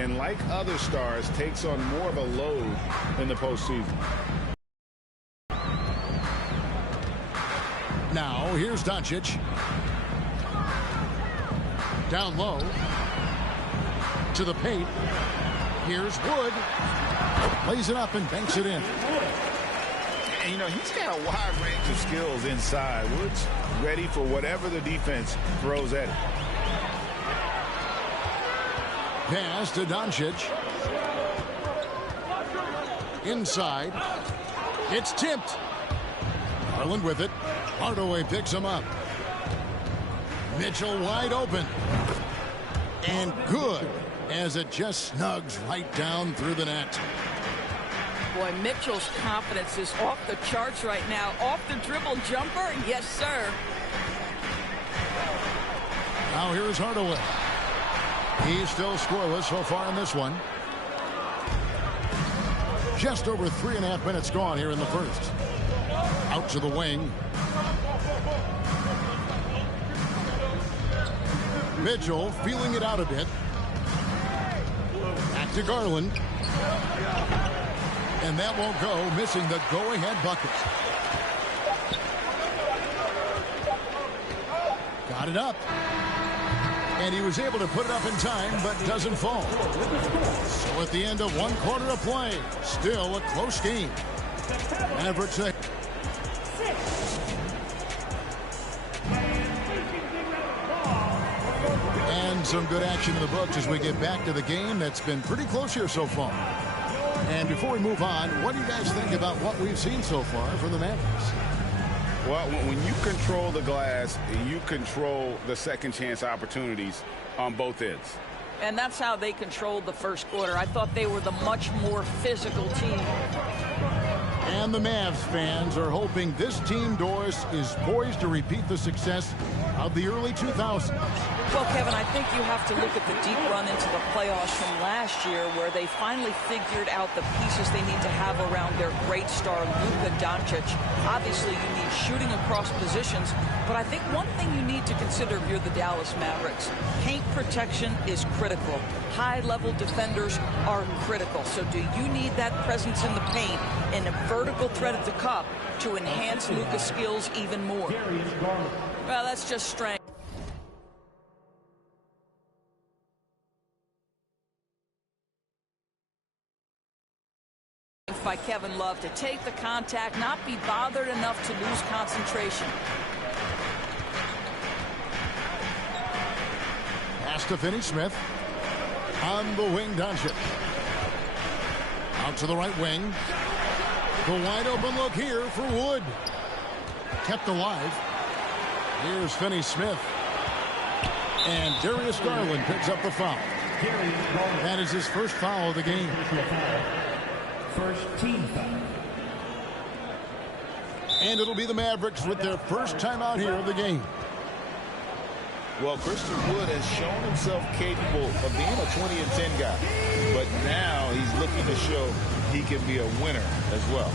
and like other stars, takes on more of a load in the postseason. Now, here's Doncic. Down low. To the paint. Here's Wood. Lays it up and banks it in. And, you know, he's got a wide range of skills inside. Wood's ready for whatever the defense throws at him. Pass to Doncic. Inside. It's tipped. Garland with it. Hardaway picks him up. Mitchell wide open. And good, as it just snugs right down through the net. Boy, Mitchell's confidence is off the charts right now. Off the dribble jumper, yes, sir. Now here's Hardaway. He's still scoreless so far in this one. Just over 3.5 minutes gone here in the first. Out to the wing. Mitchell feeling it out a bit. Back to Garland. And that won't go, missing the go-ahead bucket. Got it up. And he was able to put it up in time, but doesn't fall. So at the end of 1 quarter of play, still a close game. Mavericks. And some good action in the books as we get back to the game that's been pretty close here so far. And before we move on, what do you guys think about what we've seen so far from the Mavericks? Well, when you control the glass, you control the second chance opportunities on both ends. And that's how they controlled the first quarter. I thought they were the much more physical team. And the Mavs fans are hoping this team, Doris, is poised to repeat the success of the early 2000s. Well, Kevin, I think you have to look at the deep run into the playoffs from last year where they finally figured out the pieces they need to have around their great star, Luka Doncic. Obviously, you need shooting across positions, but I think one thing you need to consider if you're the Dallas Mavericks, paint protection is critical. High-level defenders are critical. So do you need that presence in the paint and a vertical threat at the cup to enhance Luka's skills even more? Well, that's just strength. By Kevin Love to take the contact, not be bothered enough to lose concentration. Pass to Finney-Smith. On the wing, Doncic. Out to the right wing. The wide open look here for Wood. Kept alive. Here's Finney-Smith. And Darius Garland picks up the foul. That is his first foul of the game. First team foul. And it'll be the Mavericks with their first timeout here of the game. Well, Christian Wood has shown himself capable of being a 20 and 10 guy. But now he's looking to show he can be a winner as well.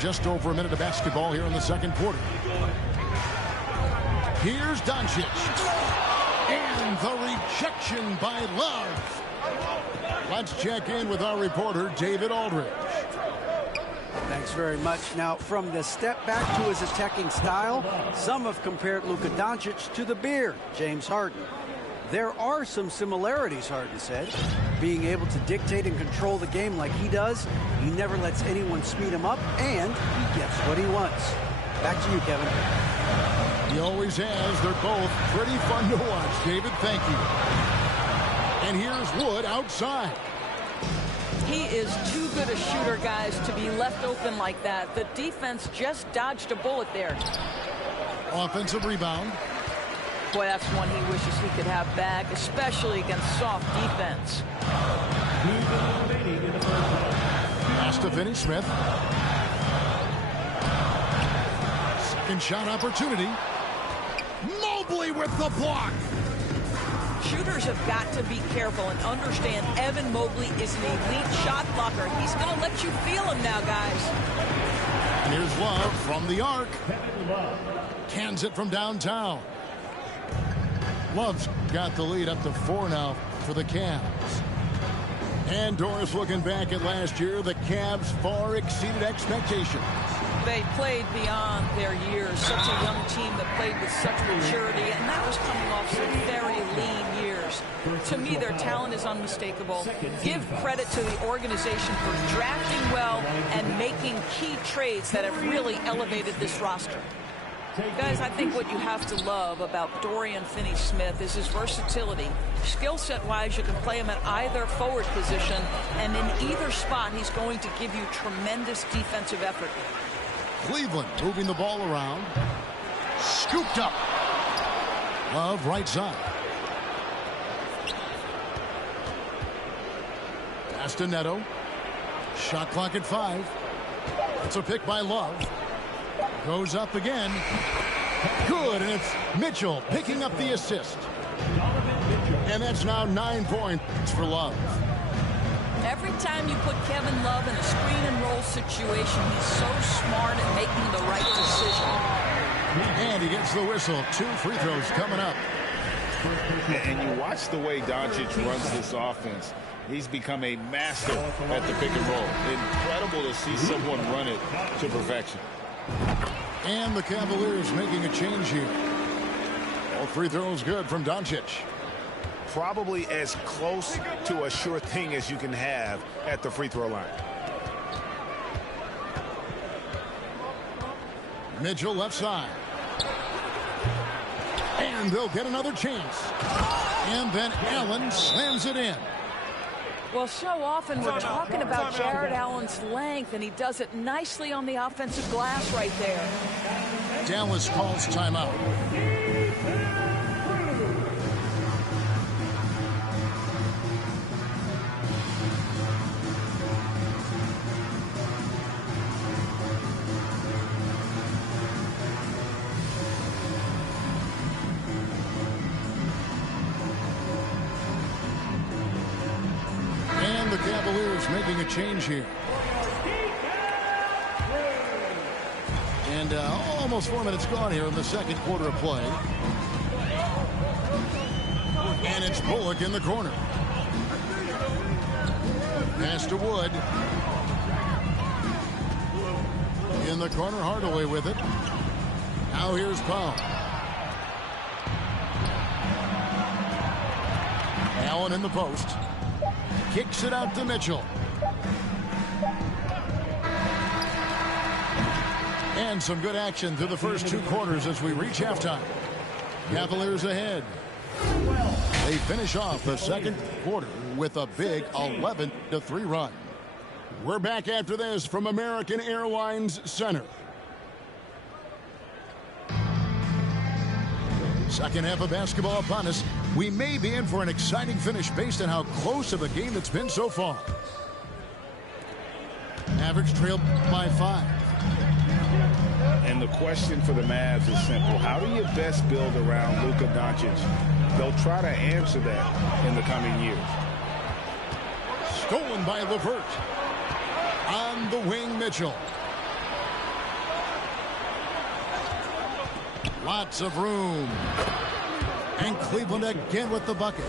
Just over a minute of basketball here in the second quarter. Here's Doncic. And the rejection by Love. Let's check in with our reporter, David Aldridge. Thanks very much. Now, from the step back to his attacking style, some have compared Luka Doncic to the Beard, James Harden. There are some similarities, Harden said. Being able to dictate and control the game like he does, he never lets anyone speed him up, and he gets what he wants. Back to you, Kevin. He always has. They're both pretty fun to watch, David. Thank you. And here's Wood outside. He is too good a shooter, guys, to be left open like that. The defense just dodged a bullet there. Offensive rebound. Boy, that's one he wishes he could have back, especially against soft defense. Pass to Finney Smith. Second shot opportunity. Mobley with the block. Shooters have got to be careful and understand Evan Mobley is an elite shot blocker. He's going to let you feel him now, guys. And here's Love from the arc. Cans it from downtown. Love's got the lead up to 4 now for the Cavs. And Doris, looking back at last year, the Cavs far exceeded expectations. They played beyond their years. Such a young team that played with such maturity, and that was coming off some very lean years. To me, their talent is unmistakable. Give credit to the organization for drafting well and making key trades that have really elevated this roster. Guys, I think what you have to love about Dorian Finney-Smith is his versatility. Skill set-wise, you can play him at either forward position, and in either spot, he's going to give you tremendous defensive effort. Cleveland moving the ball around. Scooped up. Love right side. Pass to Neto. Shot clock at 5. It's a pick by Love. Goes up again. Good, and it's Mitchell picking up the assist. And that's now 9 points for Love. Every time you put Kevin Love in a screen and roll situation, he's so smart at making the right decision. And he gets the whistle. 2 free throws coming up. And you watch the way Doncic runs this offense. He's become a master at the pick and roll. Incredible to see someone run it to perfection. And the Cavaliers making a change here. All free throws good from Doncic. Probably as close to a sure thing as you can have at the free throw line. Mitchell left side. And they'll get another chance. And then Allen slams it in. Well, so often we're talking about Jared Allen's length, and he does it nicely on the offensive glass right there. Dallas calls timeout. Cavaliers making a change here. And almost 4 minutes gone here in the second quarter of play. And it's Bullock in the corner. Pass to Wood. In the corner, Hardaway with it. Now here's Powell. Allen in the post. Kicks it out to Mitchell. And some good action through the first 2 quarters as we reach halftime. Cavaliers ahead. They finish off the second quarter with a big 11-3 run. We're back after this from American Airlines Center. Second half of basketball upon us. We may be in for an exciting finish based on how close of a game it's been so far. Mavericks trailed by 5. And the question for the Mavs is simple. How do you best build around Luka Doncic? They'll try to answer that in the coming years. Stolen by LeVert. On the wing, Mitchell. Lots of room. And Cleveland again with the bucket.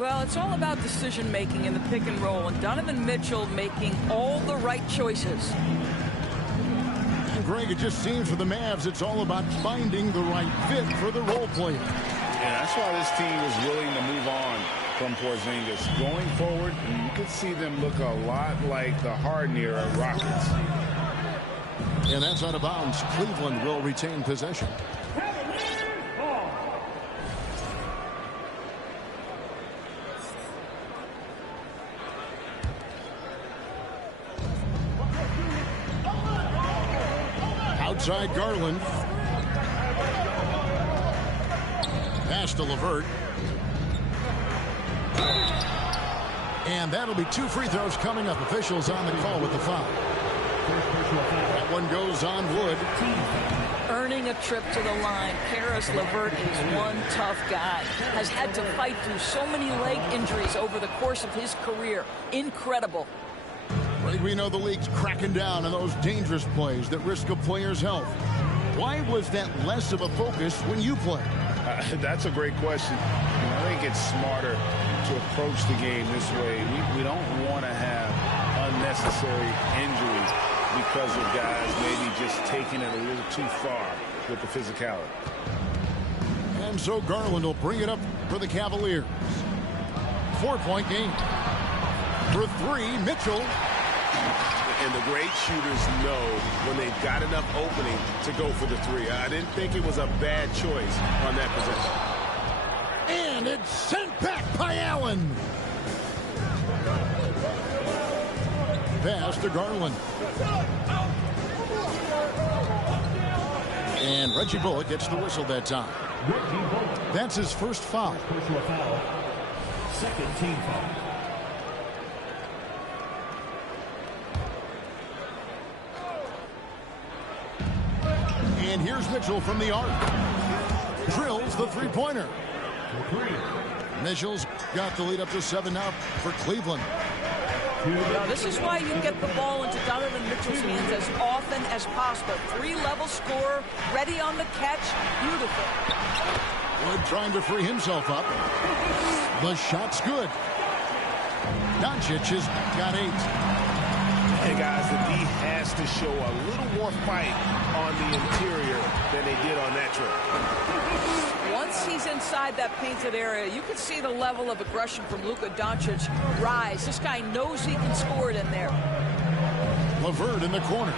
Well, it's all about decision making in the pick and roll, and Donovan Mitchell making all the right choices. And Greg, it just seems for the Mavs it's all about finding the right fit for the role player. And that's why this team was willing to move on from Porzingis. Going forward, you could see them look a lot like the Harden era Rockets. And that's out of bounds. Cleveland will retain possession. Outside Garland. Pass to LeVert. And that'll be 2 free throws coming up. Officials on the call with the foul. That one goes on Wood. Earning a trip to the line. Caris LeVert is one tough guy. Has had to fight through so many leg injuries over the course of his career. Incredible. We know the league's cracking down on those dangerous plays that risk a player's health. Why was that less of a focus when you played? That's a great question. I think it's smarter to approach the game this way. We don't want to have unnecessary injuries because of guys maybe just taking it a little too far with the physicality. And so Garland will bring it up for the Cavaliers. 4-point game. For 3, Mitchell. And the great shooters know when they've got enough opening to go for the 3. I didn't think it was a bad choice on that possession. And it's sent back by Allen. Pass to Garland. And Reggie Bullock gets the whistle that time. That's his first foul. Personal foul. Second team foul. And here's Mitchell from the arc. Drills the three-pointer. Mitchell's got the lead up to 7 now for Cleveland. Now, this is why you get the ball into Donovan Mitchell's hands as often as possible. 3-level scorer, ready on the catch. Beautiful. Wood trying to free himself up. The shot's good. Doncic has got 8. Hey, guys, the D has to show a little more fight on the interior than they did on that trip. Once he's inside that painted area, you can see the level of aggression from Luka Doncic rise. This guy knows he can score it in there. LeVert in the corner.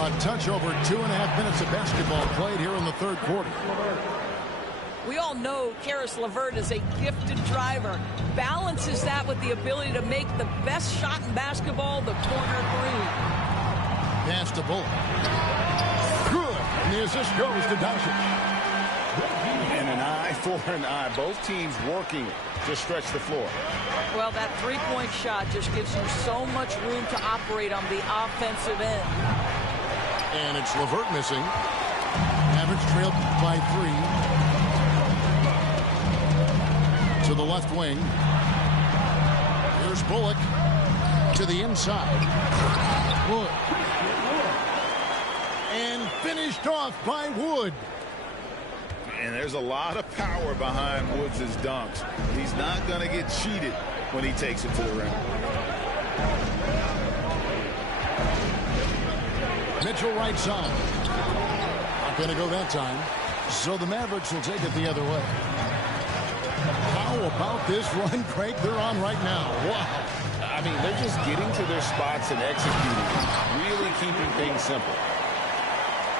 A touch over 2.5 minutes of basketball played here in the third quarter. We all know Caris LeVert is a gifted driver. Balances that with the ability to make the best shot in basketball, the corner 3. Pass to Bullock. Good. And the assist goes to Doncic. And an eye for an eye. Both teams working to stretch the floor. Well, that 3-point shot just gives you so much room to operate on the offensive end. And it's LeVert missing. Mavericks trailed by 3. To the left wing. Here's Bullock to the inside. Wood. And finished off by Wood. And there's a lot of power behind Woods' dunks. He's not going to get cheated when he takes it to the rim. Mitchell right side. Not going to go that time. So the Mavericks will take it the other way. How about this run, Craig, they're on right now? Wow. I mean, they're just getting to their spots and executing, really keeping things simple.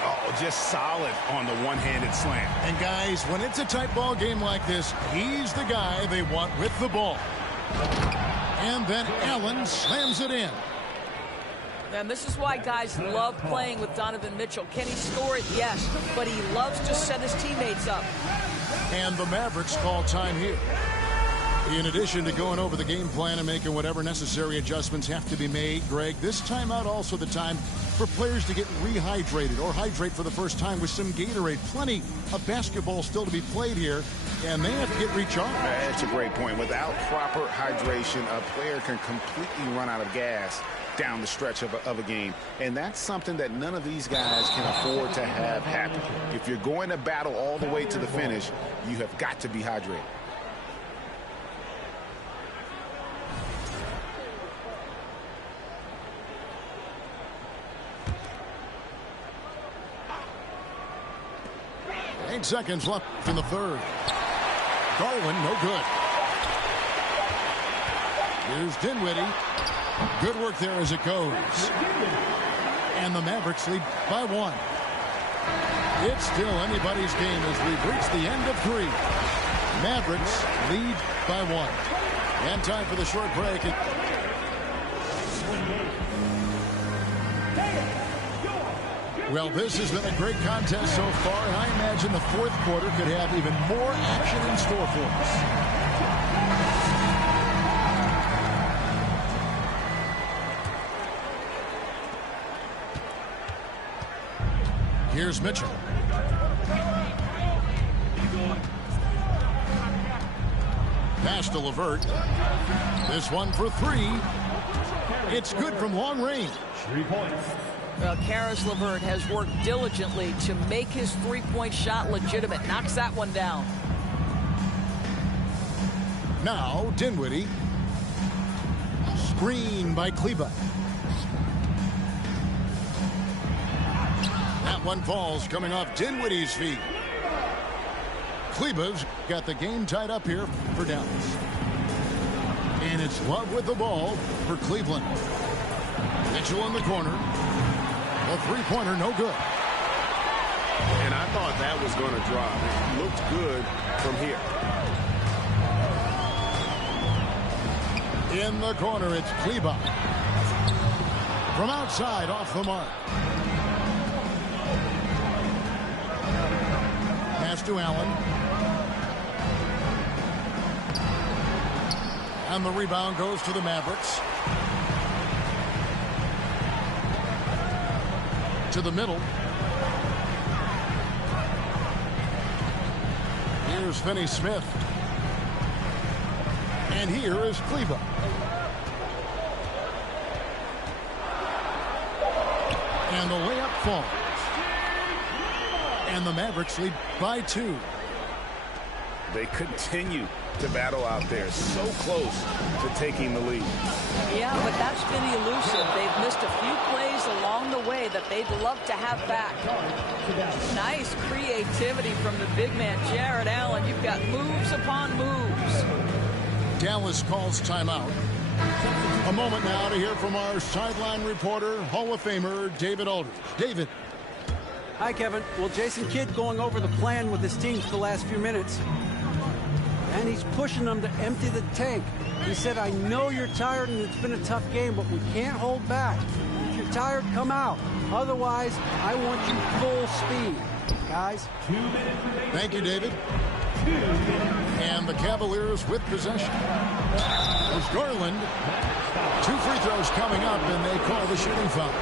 Oh, just solid on the one-handed slam. And guys, when it's a tight ball game like this, he's the guy they want with the ball. And then Allen slams it in. And this is why guys love playing with Donovan Mitchell. Can he score it? Yes. But he loves to set his teammates up. And the Mavericks call time here. In addition to going over the game plan and making whatever necessary adjustments have to be made, Greg, this timeout also the time for players to get rehydrated or hydrate for the first time with some Gatorade. Plenty of basketball still to be played here, and they have to get recharged. That's a great point. Without proper hydration, a player can completely run out of gas down the stretch of a game. And that's something that none of these guys can afford to have happen. If you're going to battle all the way to the finish, you have got to be hydrated. Eight seconds left in the third. Garland, no good. Here's Dinwiddie. Good work there as it goes. And the Mavericks lead by 1. It's still anybody's game as we've reached the end of 3. Mavericks lead by 1. And time for the short break. Well, this has been a great contest so far, and I imagine the fourth quarter could have even more action in store for us. Here's Mitchell. Pass to LeVert. This one for three. It's good from long range. 3 points. Well, Karis LeVert has worked diligently to make his three-point shot legitimate. Knocks that one down. Now, Dinwiddie. Screen by Kleba. That one falls coming off Dinwiddie's feet. Kleba's got the game tied up here for Dallas. And it's Love with the ball for Cleveland. Mitchell in the corner. A three-pointer, no good. And I thought that was going to drop. It looked good from here. In the corner, it's Kleba. From outside, off the mark. Pass to Allen. And the rebound goes to the Mavericks. To the middle. Here's Finney-Smith. And here is Kleba. And the layup falls. And the Mavericks lead by 2. They continue to battle out there, so close to taking the lead. Yeah, but that's been elusive. They've missed a few plays along the way that they'd love to have back. Nice creativity from the big man, Jared Allen. You've got moves upon moves. Dallas calls timeout. A moment now to hear from our sideline reporter, Hall of Famer David Aldridge. David. Hi, Kevin. Well, Jason Kidd going over the plan with his team for the last few minutes. And he's pushing them to empty the tank. He said, I know you're tired and it's been a tough game, but we can't hold back. If you're tired, come out. Otherwise, I want you full speed. Guys. 2 minutes. Thank you, David. And the Cavaliers with possession. There's Garland. 2 free throws coming up, and they call the shooting foul.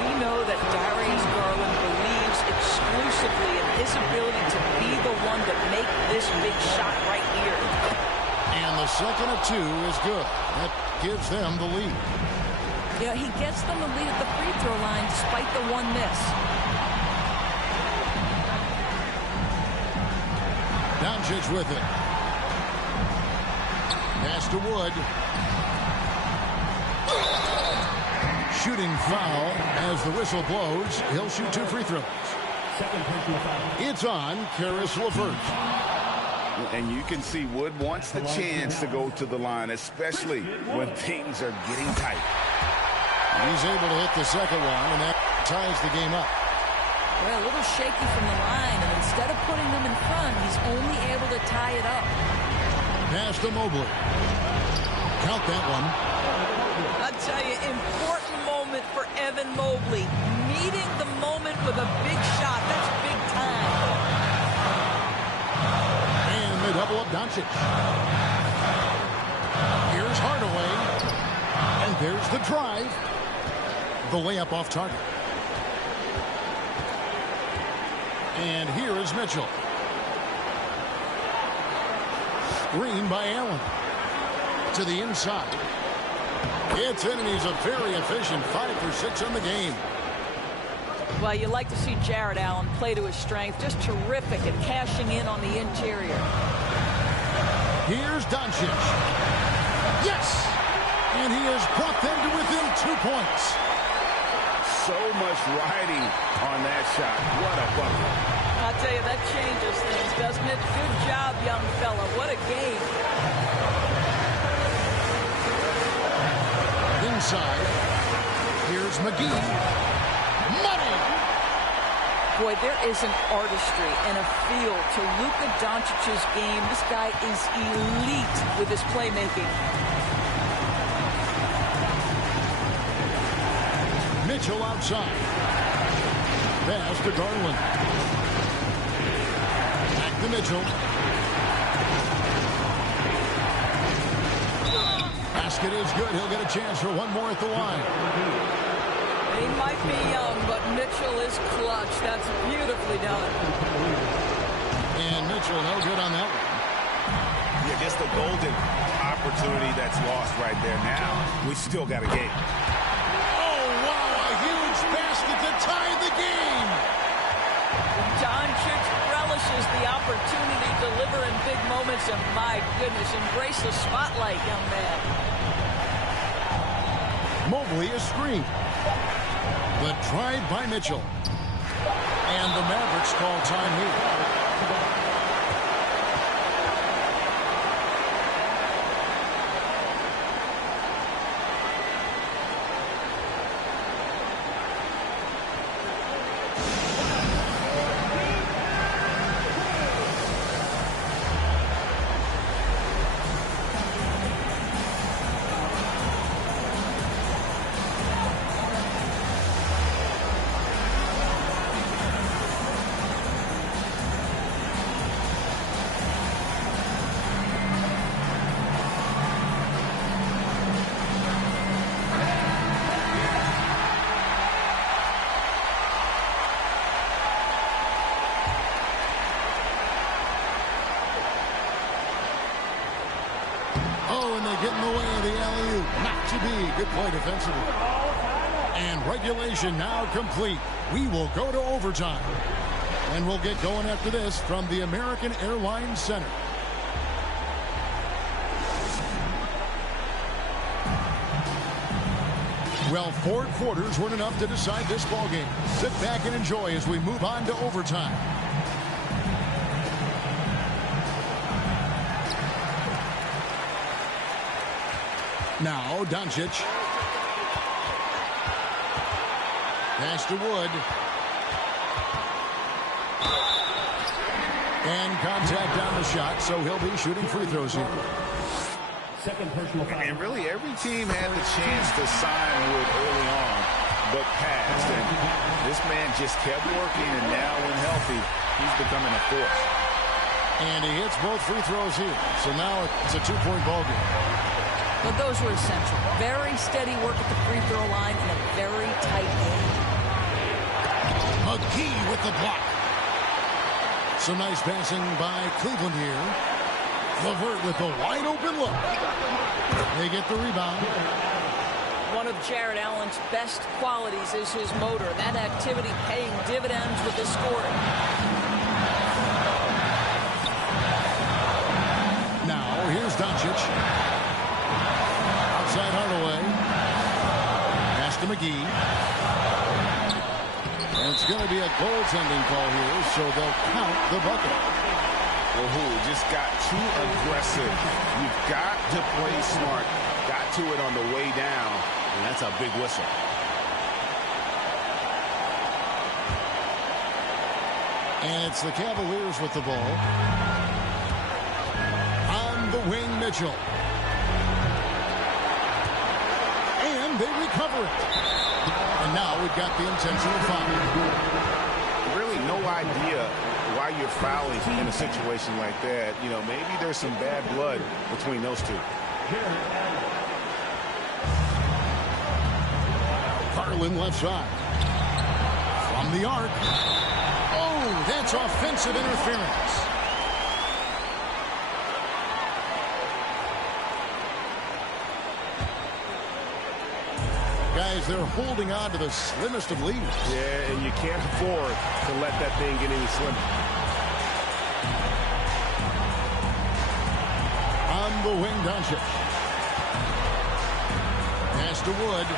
We know that Darius Garland believes exclusively in his ability to be the one to make this big shot right here. And the second of 2 is good. That gives them the lead. Yeah, he gets them the lead at the free throw line despite the one miss. Doncic with it. Pass to Wood. Shooting foul as the whistle blows. He'll shoot 2 free throws. It's on Karis LeVert. And you can see Wood wants the chance to go to the line, especially when things are getting tight. He's able to hit the second one, and that ties the game up. Well, a little shaky from the line, and instead of putting them in front, he's only able to tie it up. Pass to Mobley. Count that one. I'll tell you, important moment for Evan Mobley. Meeting the moment with a big shot. That's big time. And they double up Doncic. Here's Hardaway. And there's the drive. The layup off target. And here is Mitchell. Screen by Allen. To the inside. It's in, and he's a very efficient 5 for 6 on the game. Well, you like to see Jared Allen play to his strength. Just terrific at cashing in on the interior. Here's Doncic. Yes! And he has brought them to within 2 points. So much riding on that shot. What a bucket. I'll tell you, that changes things, doesn't it? Good job, young fella. What a game. Inside. Here's McGee. Money! Boy, there is an artistry and a feel to Luka Doncic's game. This guy is elite with his playmaking. Mitchell outside. Pass to Garland. Back to Mitchell. Basket is good. He'll get a chance for one more at the line. He might be young, but Mitchell is clutch. That's beautifully done. And Mitchell no good on that one. Yeah, just the golden opportunity that's lost right there. Now we still got a game. Oh, wow, a huge basket to tie the game. Doncic relishes the opportunity to deliver in big moments, and my goodness, embrace the spotlight, young man. Mobley is screened. But tried by Mitchell. And the Mavericks call time here. Oh, and they get in the way of the alley-oop. Not to be. Good play defensively. And regulation now complete. We will go to overtime. And we'll get going after this from the American Airlines Center. Well, 4 quarters weren't enough to decide this ballgame. Sit back and enjoy as we move on to overtime. Now, Doncic. Pass to Wood. And contact on the shot, so he'll be shooting free throws here. Second personal foul. And really, every team had the chance to sign Wood early on, but passed. And this man just kept working, and now when healthy, he's becoming a force. And he hits both free throws here. So now it's a 2-point ball game. But those were essential. Very steady work at the free throw line in a very tight game. McGee with the block. Some nice passing by Cleveland here. LeVert with the wide open look. They get the rebound. One of Jared Allen's best qualities is his motor. That activity paying dividends with his scoring. Now here's Doncic. Outside Hardaway. Pass to McGee. And it's going to be a goaltending call here, so they'll count the bucket. Well, just got too aggressive. You've got to play smart. Got to it on the way down, and that's a big whistle. And it's the Cavaliers with the ball. On the wing, Mitchell. And they recover it. And now we've got the intentional foul. Really no idea why you're fouling in a situation like that. You know, maybe there's some bad blood between those two. Garland left side. From the arc. Oh, that's offensive interference. Guys, they're holding on to the slimmest of leads. Yeah, and you can't afford to let that thing get any slimmer. On the wing, Doncic. Pass to Wood.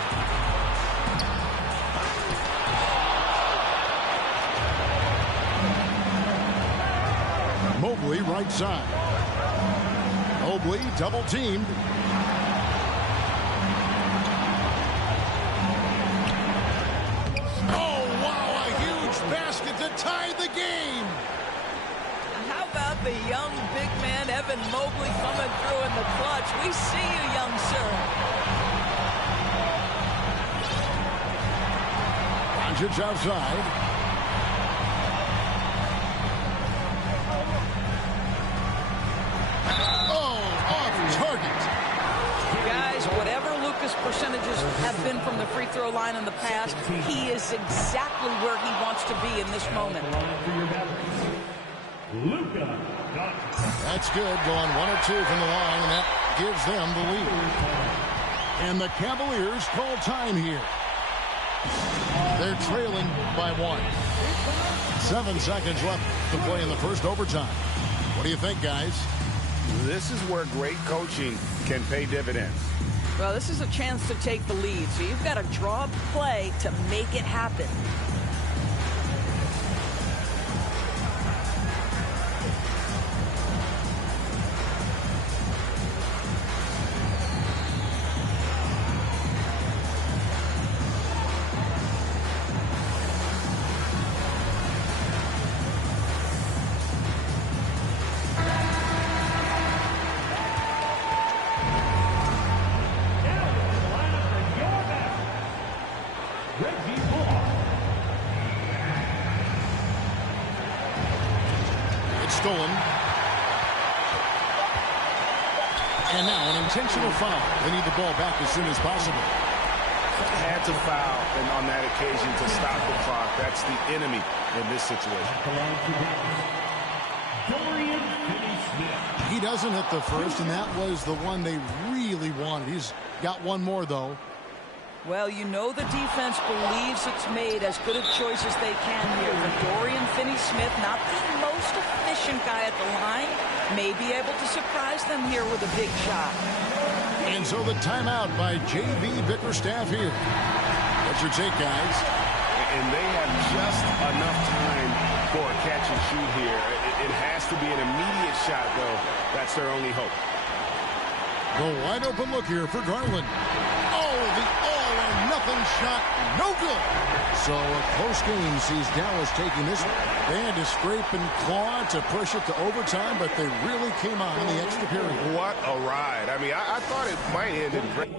Mobley right side. Mobley double teamed. Basket to tie the game. How about the young big man Evan Mobley coming through in the clutch? We see you, young sir. Doncic outside. Oh, off target. Guys, whatever Luka's percentages have been from the free throw line in the past, he is exactly where he wants to be in this moment. Luka. That's good, going 1 or 2 from the line, and that gives them the lead. And the Cavaliers call time here. They're trailing by 1. 7 seconds left to play in the first overtime. What do you think, guys? This is where great coaching can pay dividends. Well, this is a chance to take the lead, so you've got to draw a play to make it happen. Stolen. And now an intentional foul. They need the ball back as soon as possible. Had to foul, and on that occasion to stop the clock. That's the enemy in this situation. He doesn't hit the first, and that was the one they really wanted. He's got one more, though. Well, you know the defense believes it's made as good a choice as they can here. For Dorian Finney-Smith, not the most efficient guy at the line, may be able to surprise them here with a big shot. And so the timeout by J.V. Bickerstaff here. What's your take, guys? And they have just enough time for a catch and shoot here. It has to be an immediate shot, though. That's their only hope. The wide open look here for Garland. Oh, the all-or-nothing shot, no good. So a close game sees Dallas taking this one. They had to scrape and claw to push it to overtime, but they really came out in the extra period. What a ride. I mean, I thought it might end in great.